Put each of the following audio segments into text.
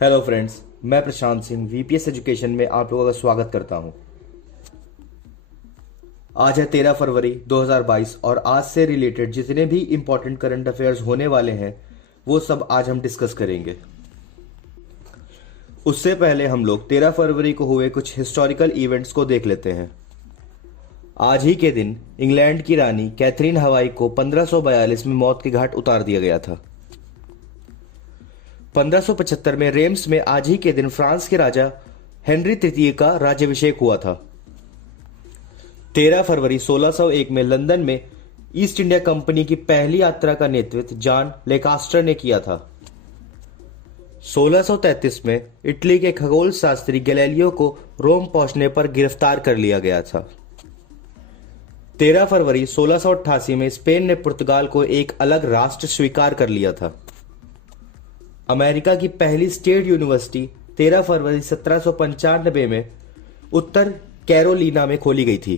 Hello friends, मैं Prashant Singh VPS education में आप लोगों का स्वागत करता हूं। आज है 13 फरवरी 2022 और आज से रिलेटेड जितने भी इंपॉर्टेंट करंट अफेयर्स होने वाले हैं वो सब आज हम डिस्कस करेंगे। उससे पहले हम लोग 13 फरवरी को हुए कुछ हिस्टोरिकल इवेंट्स को देख लेते हैं। आज ही के दिन इंग्लैंड की रानी कैथरीन हवाई को 1542 में मौत के घाट उतार दिया गया था। 1575 में रेम्स में आज ही के दिन फ्रांस के राजा हेनरी तृतीय का राज्याभिषेक हुआ था। 13 फरवरी 1601 में लंदन में ईस्ट इंडिया कंपनी की पहली यात्रा का नेतृत्व जॉन लेकास्टर ने किया था। 1633 में इटली के खगोल शास्त्री गैलीलियो को रोम पहुंचने पर गिरफ्तार कर लिया गया था। 13 फरवरी 1688 में स्पेन ने पुर्तगाल को एक अलग राष्ट्र स्वीकार कर लिया था। अमेरिका की पहली स्टेट यूनिवर्सिटी 13 फरवरी 1795 में उत्तर कैरोलिना में खोली गई थी।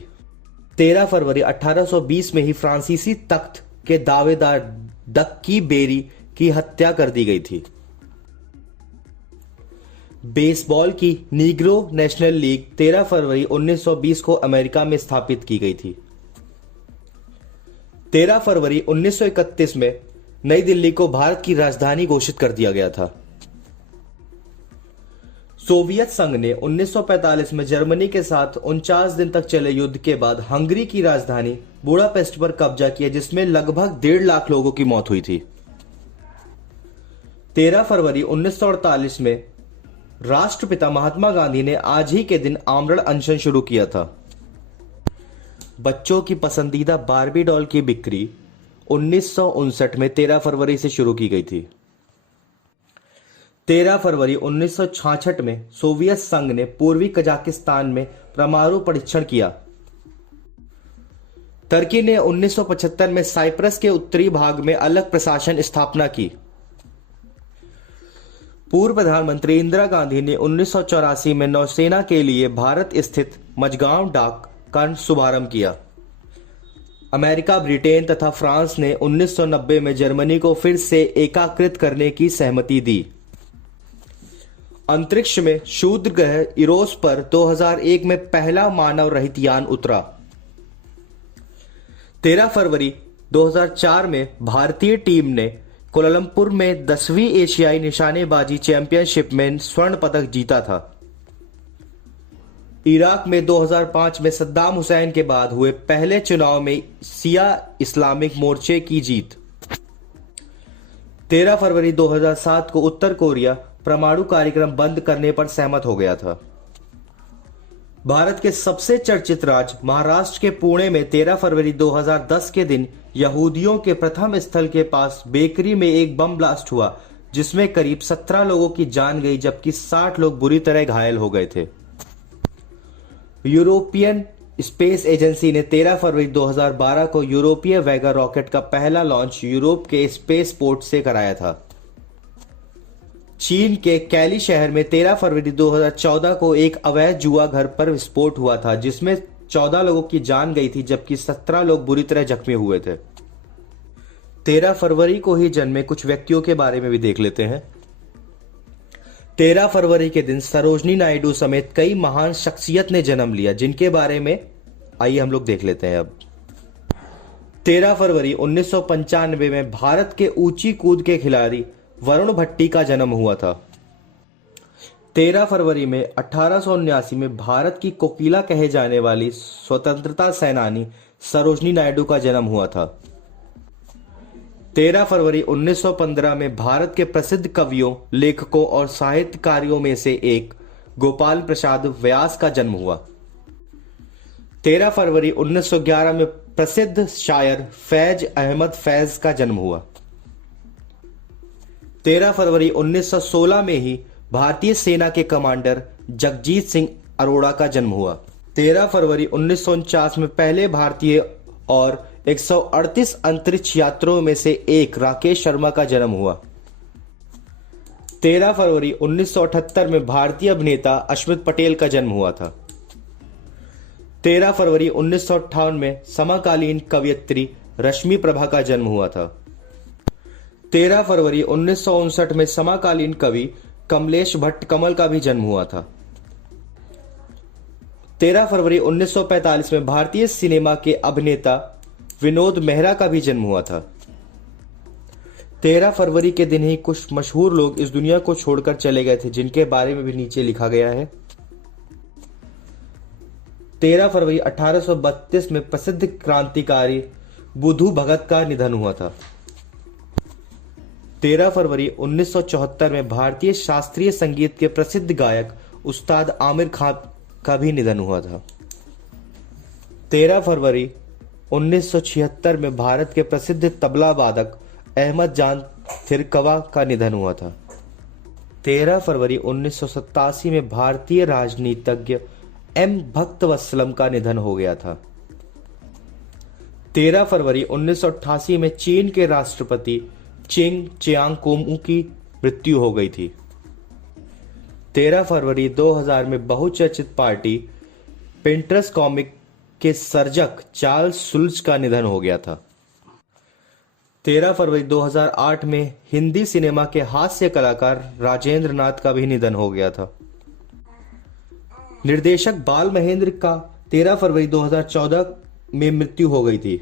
13 फरवरी 1820 में ही फ्रांसीसी तख्त के दावेदार डक्की बेरी की हत्या कर दी गई थी। बेसबॉल की नीग्रो नेशनल लीग 13 फरवरी 1920 को अमेरिका में स्थापित की गई थी। 13 फरवरी 1931 में नई दिल्ली को भारत की राजधानी घोषित कर दिया गया था। सोवियत संघ ने 1945 में जर्मनी के साथ 49 दिन तक चले युद्ध के बाद हंगरी की राजधानी बुडापेस्ट पर कब्जा किया, जिसमें लगभग 1.5 लाख लोगों की मौत हुई थी। 13 फरवरी 1948 में राष्ट्रपिता महात्मा गांधी ने आज ही के दिन आमरण अनशन शुरू किया था। बच्चों की पसंदीदा बार्बी डॉल की बिक्री 1959 में 13 फरवरी से शुरू की गई थी। 13 फरवरी 1966 में सोवियत संघ ने पूर्वी कजाकिस्तान में परमाणु परीक्षण किया। तुर्की ने 1975 में साइप्रस के उत्तरी भाग में अलग प्रशासन स्थापना की। पूर्व प्रधानमंत्री इंदिरा गांधी ने 1984 में नौसेना के लिए भारत स्थित मझगांव डाक का शुभारंभ किया। अमेरिका, ब्रिटेन तथा फ्रांस ने 1990 में जर्मनी को फिर से एकीकृत करने की सहमति दी। अंतरिक्ष में क्षुद्र ग्रह इरोस पर 2001 में पहला मानव रहित यान उतरा। 13 फरवरी 2004 में भारतीय टीम ने कोलालमपुर में 10वीं एशियाई निशानेबाजी चैंपियनशिप में स्वर्ण पदक जीता था। इराक में 2005 में सद्दाम हुसैन के बाद हुए पहले चुनाव में शिया इस्लामिक मोर्चे की जीत। 13 फरवरी 2007 को उत्तर कोरिया परमाणु कार्यक्रम बंद करने पर सहमत हो गया था। भारत के सबसे चर्चित राज्य महाराष्ट्र के पुणे में 13 फरवरी 2010 के दिन यहूदियों के प्रथम स्थल के पास बेकरी में एक बम ब्लास्ट हुआ, जिसमें करीब 17 लोगों की जान गई जबकि 60 लोग बुरी तरह घायल हो गए थे। यूरोपियन स्पेस एजेंसी ने 13 फरवरी 2012 को यूरोपीय वेगा रॉकेट का पहला लॉन्च यूरोप के स्पेस पोर्ट से कराया था। चीन के कैली शहर में 13 फरवरी 2014 को एक अवैध जुआ घर पर विस्फोट हुआ था, जिसमें 14 लोगों की जान गई थी जबकि 17 लोग बुरी तरह जख्मी हुए थे। 13 फरवरी को ही जन्मे कुछ व्यक्तियों के बारे में भी देख लेते हैं। 13 फरवरी के दिन सरोजनी नायडू समेत कई महान शख्सियत ने जन्म लिया, जिनके बारे में आइए हम लोग देख लेते हैं अब। 13 फरवरी 1995 में भारत के ऊंची कूद के खिलाड़ी वरुण भट्टी का जन्म हुआ था। 13 फरवरी में 1879 में भारत की कोकिला कहे जाने वाली स्वतंत्रता सेनानी सरोजनी नायडू का जन्म हुआ था। 13 फरवरी 1915 में भारत के प्रसिद्ध कवियों, लेखकों और साहित्यकारों में से एक गोपाल प्रसाद व्यास का जन्म हुआ। 13 फरवरी 1911 में प्रसिद्ध शायर फैज अहमद फैज का जन्म हुआ। 13 फरवरी 1916 में ही भारतीय सेना के कमांडर जगजीत सिंह अरोड़ा का जन्म हुआ। 13 फरवरी 1949 में पहले भारतीय और 138 अंतरिक्ष यात्रियों में से एक राकेश शर्मा का जन्म हुआ। 13 फरवरी 1978 में भारतीय अभिनेता अश्मित पटेल का जन्म हुआ था। 13 फरवरी 1958 में समकालीन कवयित्री रश्मि प्रभा का जन्म हुआ था। 13 फरवरी 1959 में समकालीन कवि कमलेश भट्ट कमल का भी जन्म हुआ था। 13 फरवरी 1945 में भारतीय सिनेमा के अभिनेता विनोद मेहरा का भी जन्म हुआ था। 13 फरवरी के दिन ही कुछ मशहूर लोग इस दुनिया को छोड़कर चले गए थे, जिनके बारे में भी नीचे लिखा गया है। 13 फरवरी 1832 में प्रसिद्ध क्रांतिकारी बुधु भगत का निधन हुआ था। 13 फरवरी 1974 में भारतीय शास्त्रीय संगीत के प्रसिद्ध गायक उस्ताद आमिर खान का भी निधन हुआ था। 13 फरवरी 1976 में भारत के प्रसिद्ध तबला वादक अहमद जान थिरकवा का निधन हुआ था। 13 फरवरी 1987 में भारतीय राजनीतिज्ञ एम भक्तवत्सलम का निधन हो गया था। 13 फरवरी 1988 में चीन के राष्ट्रपति चिंग चियांग कोमू की मृत्यु हो गई थी। 13 फरवरी 2000 में बहुचर्चित पार्टी पिंटरेस्ट कॉमिक के सर्जक चार्ल्स शुल्ज का निधन हो गया था। 13 फरवरी 2008 में हिंदी सिनेमा के हास्य कलाकार राजेंद्र नाथ का भी निधन हो गया था। निर्देशक बाल महेंद्र का 13 फरवरी 2014 में मृत्यु हो गई थी।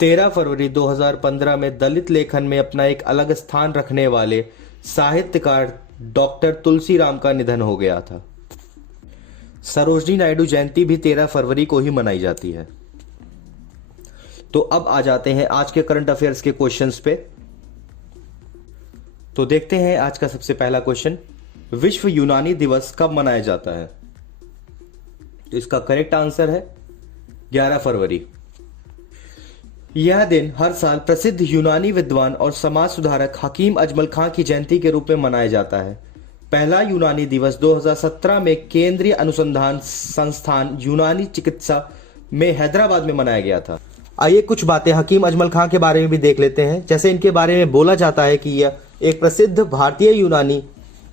13 फरवरी 2015 में दलित लेखन में अपना एक अलग स्थान रखने वाले साहित्यकार डॉक्टर तुलसीराम का निधन हो गया था। सरोजनी नायडू जयंती भी 13 फरवरी को ही मनाई जाती है। तो अब आ जाते हैं आज के करंट अफेयर्स के क्वेश्चंस पे। तो देखते हैं आज का सबसे पहला क्वेश्चन, विश्व यूनानी दिवस कब मनाया जाता है? तो इसका करेक्ट आंसर है 11 फरवरी। यह दिन हर साल प्रसिद्ध यूनानी विद्वान और समाज सुधारक हकीम अजमल खां की जयंती के रूप में मनाया जाता है। पहला यूनानी दिवस 2017 में केंद्रीय अनुसंधान संस्थान यूनानी चिकित्सा में हैदराबाद में मनाया गया था। आइए कुछ बातें हकीम अजमल खां के बारे में भी देख लेते हैं। जैसे इनके बारे में बोला जाता है कि यह एक प्रसिद्ध भारतीय यूनानी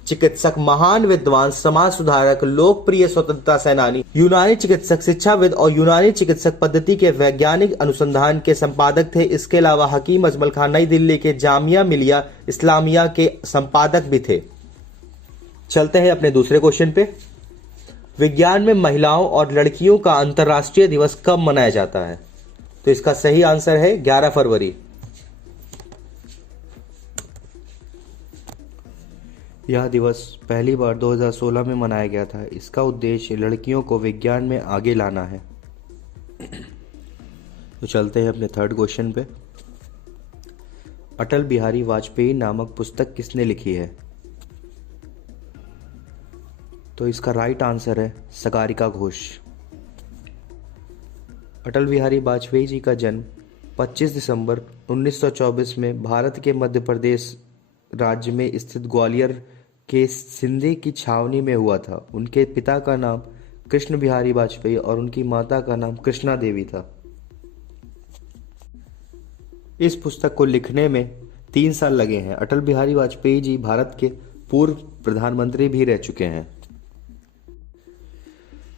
चिकित्सक, महान विद्वान, समाज सुधारक, लोकप्रिय स्वतंत्रता सेनानी, यूनानी चिकित्सक, शिक्षाविद और यूनानी चिकित्सक पद्धति के वैज्ञानिक अनुसंधान के संपादक थे। इसके अलावा हकीम अजमल खां नई दिल्ली के जामिया मिलिया इस्लामिया के संपादक भी थे। चलते हैं अपने दूसरे क्वेश्चन पे। विज्ञान में महिलाओं और लड़कियों का अंतर्राष्ट्रीय दिवस कब मनाया जाता है? तो इसका सही आंसर है 11 फरवरी। यह दिवस पहली बार 2016 में मनाया गया था। इसका उद्देश्य लड़कियों को विज्ञान में आगे लाना है। तो चलते हैं अपने थर्ड क्वेश्चन पे। अटल बिहारी वाजपेयी नामक पुस्तक किसने लिखी है? तो इसका राइट आंसर है सागरिका घोष। अटल बिहारी वाजपेयी जी का जन्म 25 दिसंबर 1924 में भारत के मध्य प्रदेश राज्य में स्थित ग्वालियर के सिंधी की छावनी में हुआ था। उनके पिता का नाम कृष्ण बिहारी वाजपेयी और उनकी माता का नाम कृष्णा देवी था। इस पुस्तक को लिखने में 3 साल लगे हैं। अटल बिहारी वाजपेयी जी भारत के पूर्व प्रधानमंत्री भी रह चुके हैं।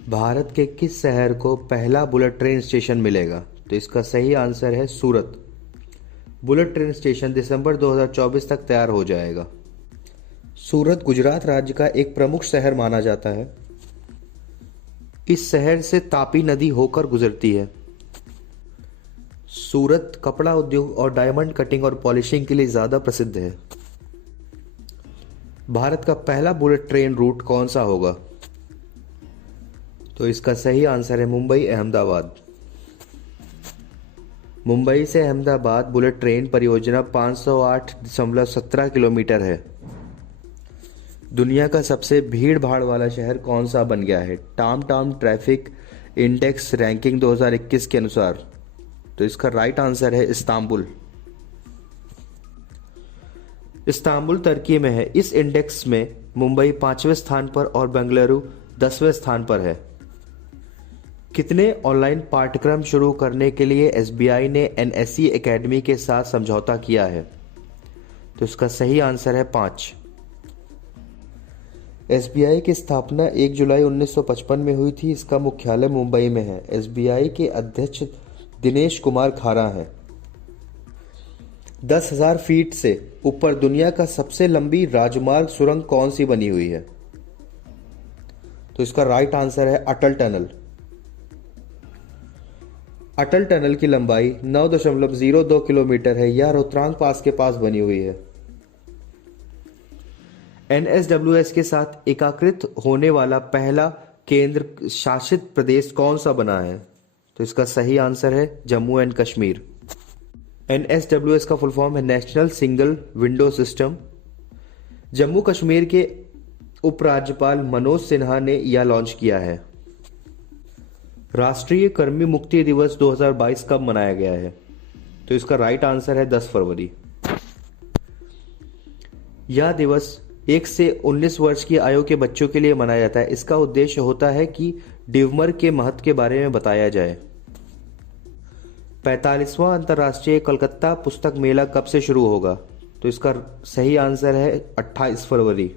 भारत के किस शहर को पहला बुलेट ट्रेन स्टेशन मिलेगा? तो इसका सही आंसर है सूरत। बुलेट ट्रेन स्टेशन दिसंबर 2024 तक तैयार हो जाएगा। सूरत गुजरात राज्य का एक प्रमुख शहर माना जाता है। इस शहर से तापी नदी होकर गुजरती है। सूरत कपड़ा उद्योग और डायमंड कटिंग और पॉलिशिंग के लिए ज्यादा प्रसिद्ध है। भारत का पहला बुलेट ट्रेन रूट कौन सा होगा? तो इसका सही आंसर है मुंबई अहमदाबाद। मुंबई से अहमदाबाद बुलेट ट्रेन परियोजना 508.17 किलोमीटर है। दुनिया का सबसे भीड़ भाड़ वाला शहर कौन सा बन गया है टाम टाम ट्रैफिक इंडेक्स रैंकिंग 2021 के अनुसार? तो इसका राइट आंसर है इस्तांबुल। इस्तांबुल तुर्की में है। इस इंडेक्स में मुंबई 5वें स्थान पर और बेंगलुरु 10वें स्थान पर है। कितने ऑनलाइन पाठ्यक्रम शुरू करने के लिए एसबीआई ने एनएसई एकेडमी के साथ समझौता किया है? तो इसका सही आंसर है 5। एसबीआई की स्थापना 1 जुलाई 1955 में हुई थी। इसका मुख्यालय मुंबई में है। एसबीआई के अध्यक्ष दिनेश कुमार खारा हैं। 10,000 फीट से ऊपर दुनिया का सबसे लंबी राजमार्ग सुरंग कौन सी बनी हुई है? तो इसका राइट आंसर है अटल टनल। अटल टनल की लंबाई 9.02 किलोमीटर है। यह रोहतांग पास के पास बनी हुई है। एनएसडब्ल्यूएस के साथ एकीकृत होने वाला पहला केंद्र शासित प्रदेश कौन सा बना है? तो इसका सही आंसर है जम्मू एंड कश्मीर। एनएसडब्ल्यूएस का फुल फॉर्म है national single window system. Jammu Kashmir के उपराज्यपाल मनोज सिन्हा ने यह लॉन्च किया है। राष्ट्रीय कर्मी मुक्ति दिवस 2022 कब मनाया गया है? तो इसका राइट आंसर है 10 फरवरी। यह दिवस 1 से 19 वर्ष की आयु के बच्चों के लिए मनाया जाता है। इसका उद्देश्य होता है कि ड्यूमर के महत्व के बारे में बताया जाए। 45वां अंतर्राष्ट्रीय कलकत्ता पुस्तक मेला कब से शुरू होगा? तो इसका सही आंसर है 28 फरवरी।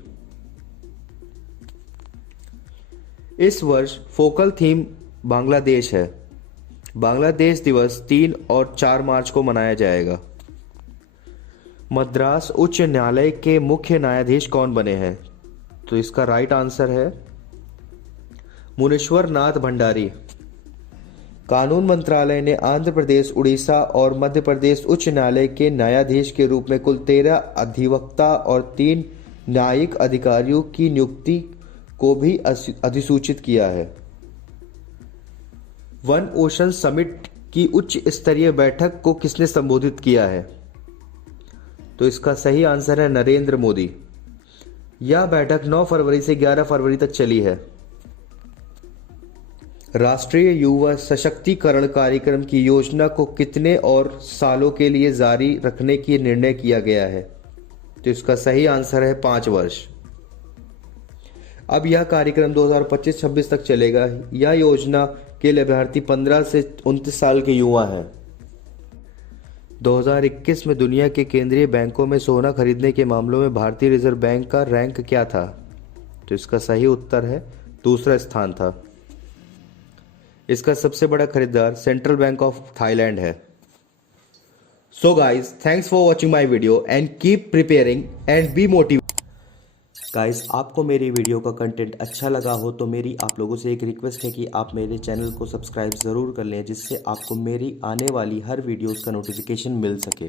इस वर्ष फोकल थीम बांग्लादेश है। बांग्लादेश दिवस 3 और 4 मार्च को मनाया जाएगा। मद्रास उच्च न्यायालय के मुख्य न्यायाधीश कौन बने हैं? तो इसका राइट आंसर है मुनीश्वर नाथ भंडारी। कानून मंत्रालय ने आंध्र प्रदेश, उड़ीसा और मध्य प्रदेश उच्च न्यायालय के न्यायाधीश के रूप में कुल 13 अधिवक्ता और 3 न्यायिक अधिकारियों की नियुक्ति को भी अधिसूचित किया है। वन ओशन समिट की उच्च स्तरीय बैठक को किसने संबोधित किया है? तो इसका सही आंसर है नरेंद्र मोदी। यह बैठक 9 फरवरी से 11 फरवरी तक चली है। राष्ट्रीय युवा सशक्तिकरण कार्यक्रम की योजना को कितने और सालों के लिए जारी रखने की निर्णय किया गया है? तो इसका सही आंसर है 5 वर्ष। अब यह कार्यक्रम 2025-26 तक चलेगा। यह योजना के लाभार्थी 15 से 29 साल के युवा हैं। 2021 में दुनिया के केंद्रीय बैंकों में सोना खरीदने के मामलों में भारतीय रिजर्व बैंक का रैंक क्या था? तो इसका सही उत्तर है दूसरा स्थान था। इसका सबसे बड़ा खरीदार सेंट्रल बैंक ऑफ थाईलैंड है। So guys, thanks for watching my video and keep preparing and be motivated. Guys, आपको मेरी वीडियो का कंटेंट अच्छा लगा हो तो मेरी आप लोगों से एक रिक्वेस्ट है कि आप मेरे चैनल को सब्सक्राइब ज़रूर कर लें, जिससे आपको मेरी आने वाली हर वीडियोस का नोटिफिकेशन मिल सके।